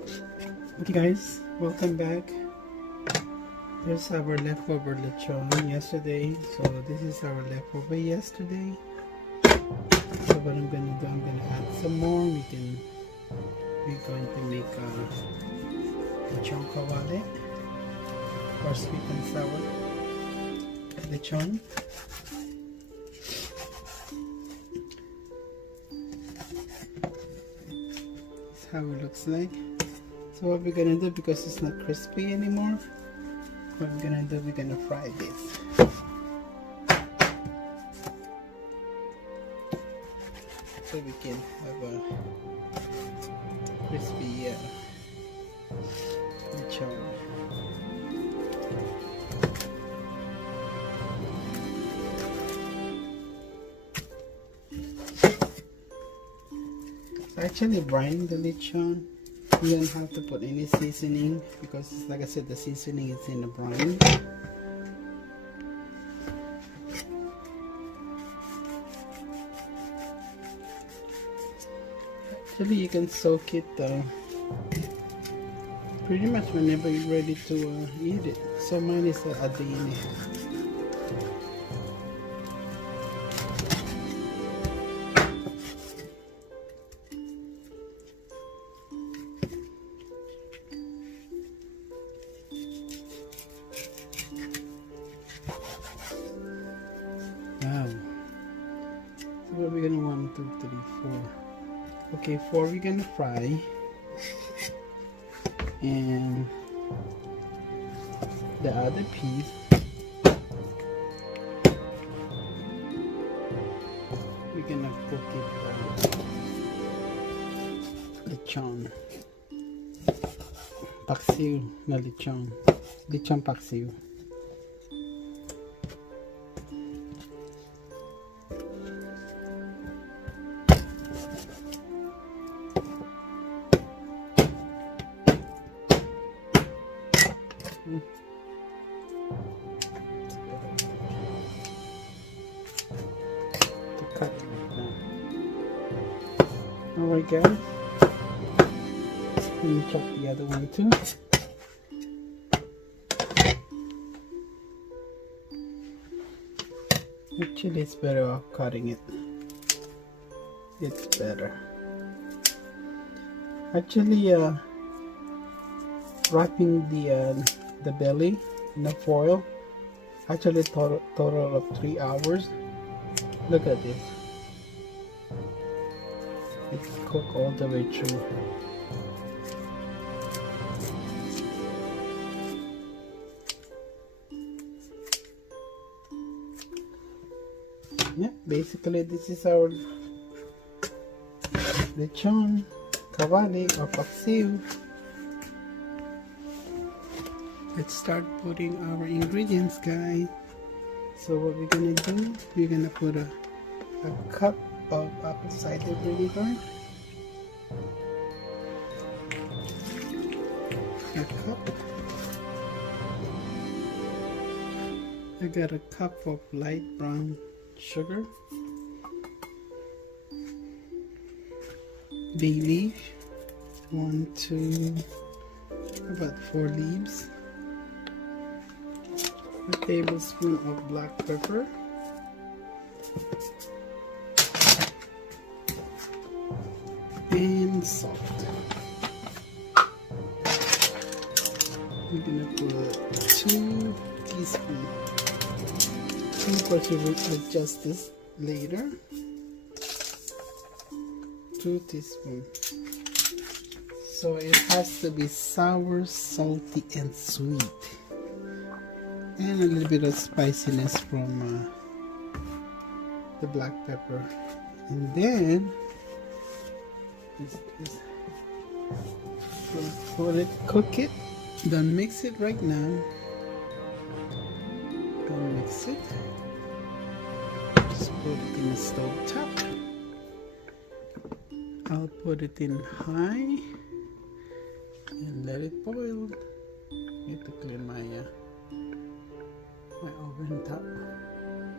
Okay guys, welcome back. There's our leftover lechon yesterday, so this is our leftover yesterday. So what I'm gonna do, I'm gonna add some more. We're going to make lechon kawale or sweet and sour lechon. That's how it looks like. So what we're gonna do, because it's not crispy anymore, what we're gonna do, we're gonna fry this. So we can have a crispy lechon. So actually brining the lechon, you don't have to put any seasoning because, like I said, the seasoning is in the brine. Actually, you can soak it pretty much whenever you're ready to eat it. So mine is a day. Wow. So what are we gonna 1, 2, 3, 4. Okay, 4 we're gonna fry, and the other piece we're gonna cook it lechon paksiw na lechon paksiw. To cut it right now. Alright guys, let me chop the other one too. Actually it's better off cutting it. It's better. Actually wrapping the belly in the foil actually total of 3 hours. Look at this. It's cooked all the way through. Yeah, basically this is our lechon kawali or paksiw. Let's start putting our ingredients, guys. So what we're gonna do, we're gonna put a cup of apple cider vinegar, a cup. I got a cup of light brown sugar, bay leaf, 1, 2, about 4 leaves, a tablespoon of black pepper, and salt. We're gonna put 2 teaspoons. Of course, we will adjust this later. 2 teaspoons. So it has to be sour, salty, and sweet. And a little bit of spiciness from the black pepper. And then put it, cook it. Don't mix it right now. Don't mix it. Just put it in the stove top. I'll put it in high and let it boil. Need to clean my oven top.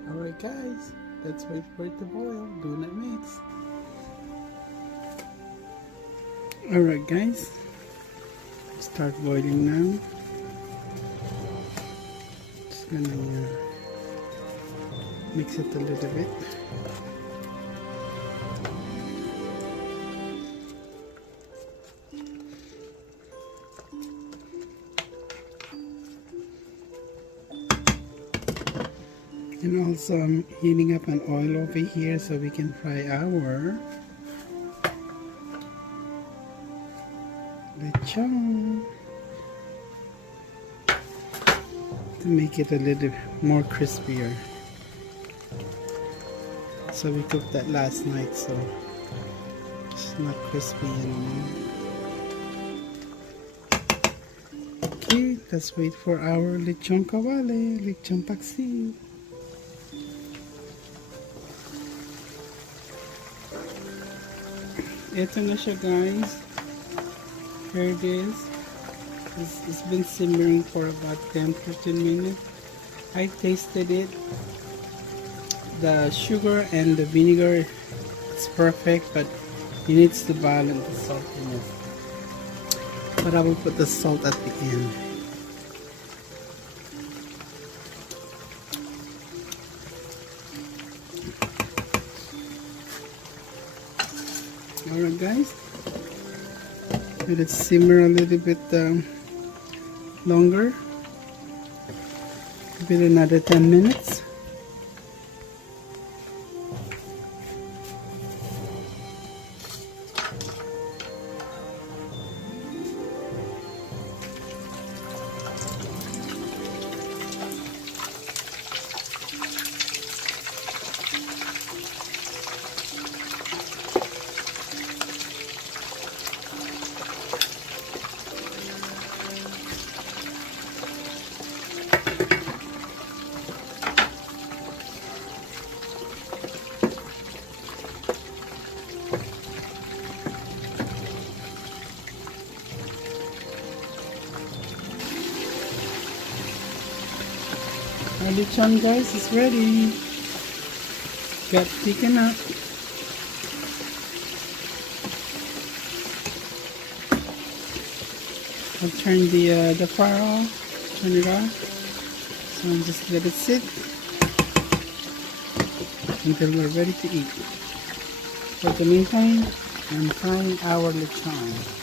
Alright guys, let's wait for it to boil. Do not mix. Alright guys, start boiling now. Just gonna mix it a little bit. And also I'm heating up an oil over here so we can fry our lechon to make it a little more crispier. So we cooked that last night, so it's not crispy anymore. Okay, let's wait for our lechon kawali, lechon paksi. Ito na siya, guys. Here it is. It's been simmering for about 10-15 minutes. I tasted it. The sugar and the vinegar is perfect, but it needs to balance the saltiness. But I will put the salt at the end. Alright, guys, let it simmer a little bit longer, maybe another 10 minutes. Our lechon, guys, is ready. Got thickened up. I'll turn the fire off, turn it off. So I'll just let it sit until we're ready to eat. For the meantime, I'm frying our lechon.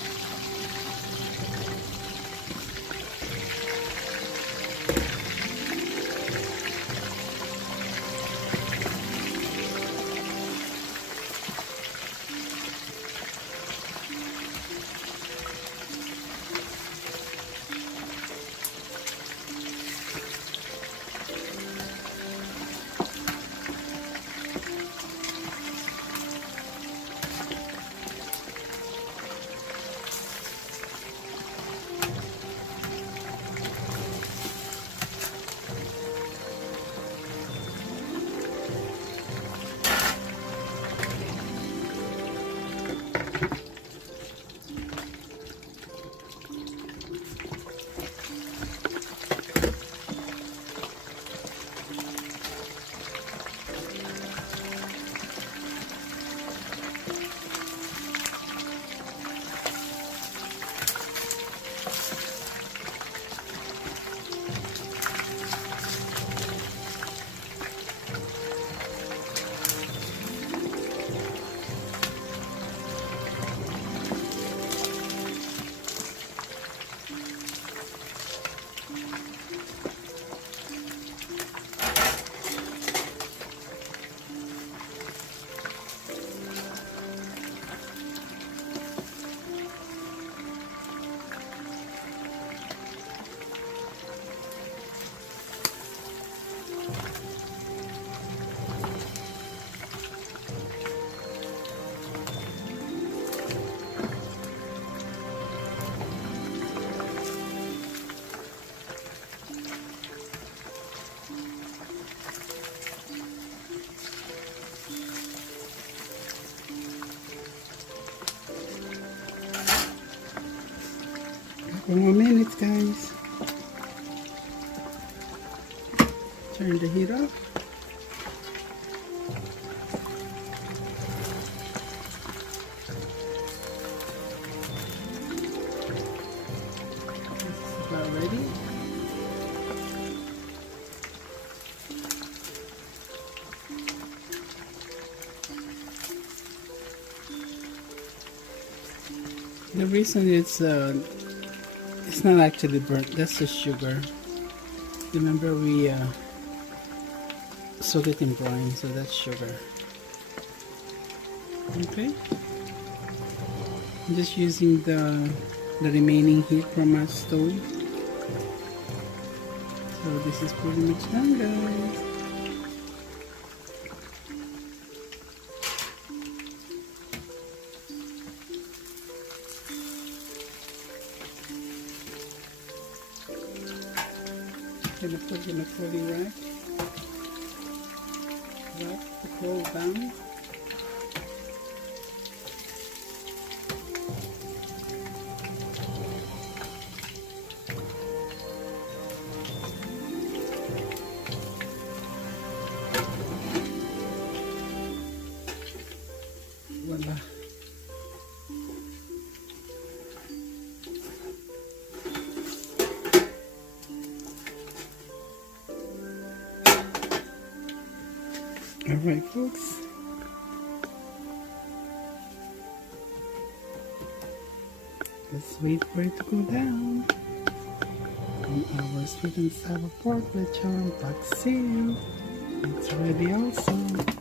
Couple more minutes, guys. Turn the heat off. The reason it's not actually burnt, that's the sugar. Remember we soak it in brine, so that's sugar. Okay. I'm just using the remaining heat from our stove. So this is pretty much done, guys. Gonna put in a cooling rack. Wrap the coal down. Voila. Alright folks, let's wait for it to cool down. And our sweet and sour pork lechon paksiw, it's ready also.